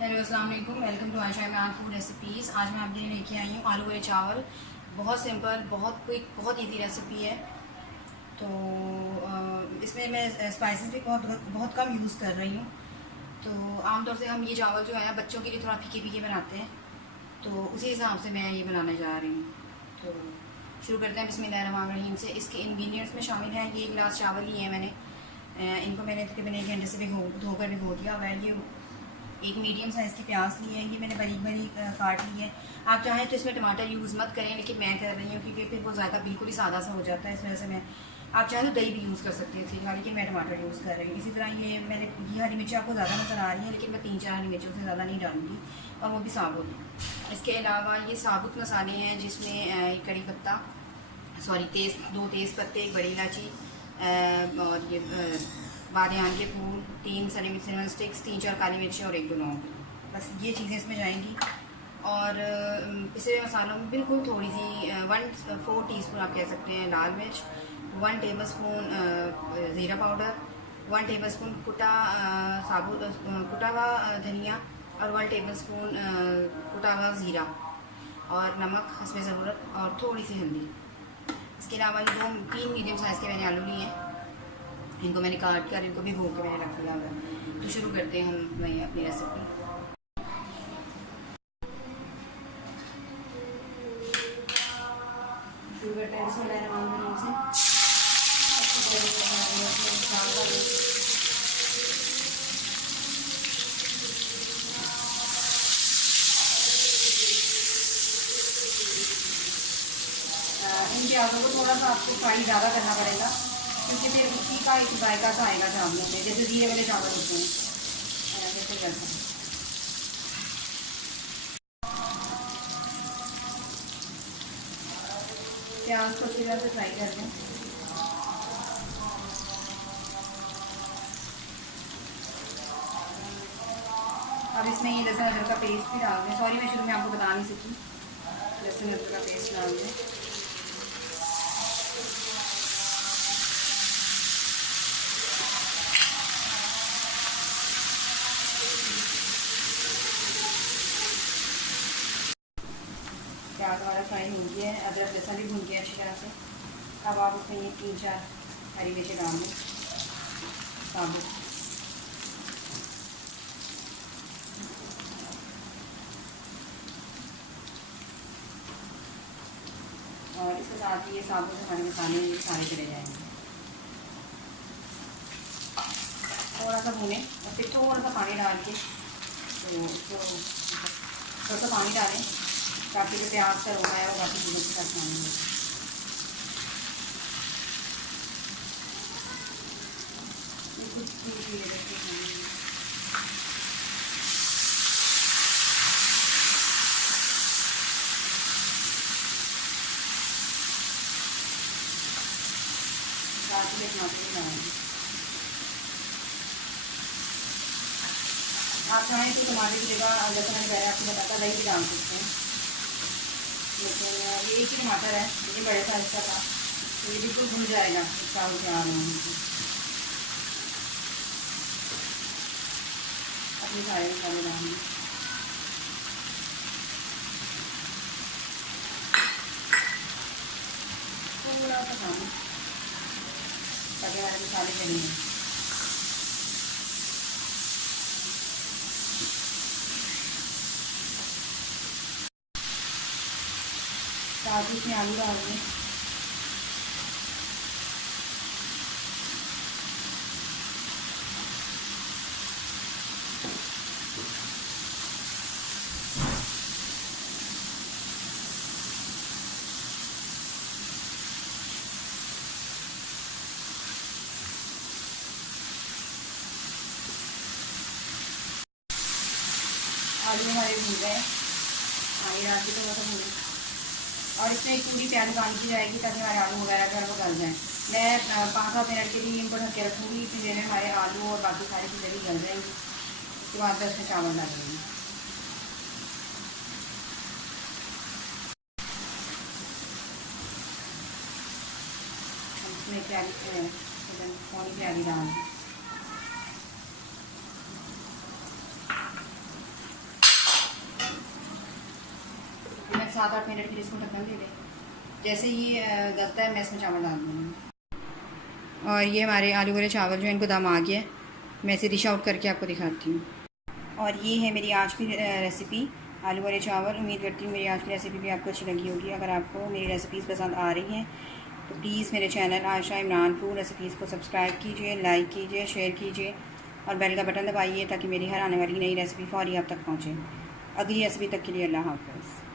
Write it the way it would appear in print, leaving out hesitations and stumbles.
Hello अस्सलाम वालेकुम, welcome to Ayesha Imran food recipes. आज मैं आपके लिए लेके आई हूँ आलू वाले चावल। बहुत सिंपल, बहुत क्विक, बहुत इजी रेसिपी है। तो इसमें मैं स्पाइसेस भी बहुत बहुत कम यूज़ कर रही हूँ। तो आमतौर से हम ये चावल जो है बच्चों के लिए थोड़ा फीके फीके बनाते हैं, तो उसी हिसाब से मैं ये बनाने जा रही हूँ। तो शुरू करते हैं बिस्मिल्लाहिर्रहमानिर्रहीम से। इसके इंग्रेडिएंट्स में शामिल हैं, ये गिलास चावल लिए हैं मैंने। इनको मैंने तकरीबन 1 घंटे से धोकर भिगो दिया हुआ है। ये एक मीडियम साइज़ की प्याज ली है, ये मैंने बारीक बारीक काट ली है। आप चाहें तो इसमें टमाटर यूज़ मत करें, लेकिन मैं कर रही हूँ क्योंकि फिर वो ज़्यादा बिल्कुल ही सादा सा हो जाता है, इस वजह से मैं। आप चाहें तो दही भी यूज़ कर सकते थे, लेकिन मैं टमाटर यूज़ कर रही हूँ। इसी तरह ये हरी मिर्ची आपको ज़्यादा नज़र आ रही है, लेकिन मैं 3-4 हरी मिर्चों से ज़्यादा नहीं डालूँगी, और वो भी साबुत। इसके अलावा ये साबुत मसाले हैं, जिसमें कड़ी पत्ता, दो तेज़ पत्ते, एक बड़ी इलायची, और ये बादीयान के फूल, 3 सिनेमन स्टिक्स, 3-4 काली मिर्ची और 1-2 लौंग। बस ये चीज़ें इसमें जाएंगी। और पिसे मसालों में बिल्कुल थोड़ी सी 1/4 टीस्पून आप कह सकते हैं लाल मिर्च, 1 टेबलस्पून ज़ीरा पाउडर, 1 टेबलस्पून कुटा हुआ धनिया, और 1 टेबलस्पून कुटा हुआ ज़ीरा, और नमक हस्बे ज़रूरत, और थोड़ी सी हल्दी। इसके अलावा ये 3 मीडियम साइज़ के मैंने आलू लिए हैं। इनको मैंने काट कर इनको भी भून के मैंने रख दिया हुआ है। तो शुरू करते हैं हम अपनी रेसिपी। शुरू करते हैं बिस्मिल्लाहिर्रहमानिर्रहीम से। इन प्याज़ों को थोड़ा सा आपको फ्राई ज़्यादा करना पड़ेगा, क्योंकि फिर उसी का एक जायका सा आएगा चावलों में, जैसे जीरे वाले चावल होते हैं, जैसे करते हैं। प्याज को अच्छी तरह से फ्राई कर दें। अब इसमें ये लहसुन अदरक का पेस्ट भी डाल दें। सॉरी, मैं शुरू में आपको बता नहीं सकी, लहसुन अदरक का पेस्ट डाल दें। प्याज हमारा फ्राई हो गया है, अदरक लहसुन भी भून गया अच्छी तरह से। अब आप उसमें ये 3-4 हरी मिर्ची डाल दें साबुत। और इसके साथ ही ये साबुत हमारे मसाले सारे चले जाएंगे। थोड़ा सा भूनें और फिर थोड़ा सा पानी डाल के, तो थोड़ा सा पानी डालें ताकि जो प्याज का रोना है वो बाकी चीज़ों के साथ पानी हो। आप चाहें तो टमाटर की जगह जैसे मैंने पहले आपको बताया दही भी डाल सकते हैं, लेकिन ये एक ही टमाटर है, ये बड़े साइज का था, तो ये बिल्कुल भून जाएगा चावल के आने में। अपने सारे मसाले डालेंगे। थोड़ा सा पानी ताकि हमारे मसाले चलेंगे। साथ ही इसमें आलू डाल दें। आलू हमारे भून गए, पानी डाल के थोड़ा सा भून, और इसमें एक पूरी प्याज पानी की जाएगी ताकि हमारे आलू वगैरह जो है वो गल जाएँ। मैं 5-7 मिनट के लिए इनको ढक के रखूँगी, इतनी देर में हमारे आलू और बाकी सारी चीज़ें भी गल जाएंगी। उसके बाद उसमें चावल डाल देंगे। इसमें पौनी प्याली डाल दें। 7-8 मिनट के लिए इसको ढक्कन दे दें। जैसे ये गलता है मैं इसमें चावल डाल दूँगी। और ये हमारे आलू वाले चावल जो है इनको दम आ गया, मैं इसे डिश आउट करके आपको दिखाती हूँ। और ये है मेरी आज की रेसिपी आलू वाले चावल। उम्मीद करती हूँ मेरी आज की रेसिपी भी आपको अच्छी लगी होगी। अगर आपको मेरी रेसिपीज़ पसंद आ रही हैं तो प्लीज़ मेरे channel Ayesha Imran food recipes को सब्सक्राइब कीजिए, लाइक कीजिए, शेयर कीजिए और बेल का बटन दबाइए ताकि मेरी हर आने वाली नई रेसिपी फौरी आप तक पहुँचे। अगली रेसिपी तक के लिए अल्लाह हाफ़िज़।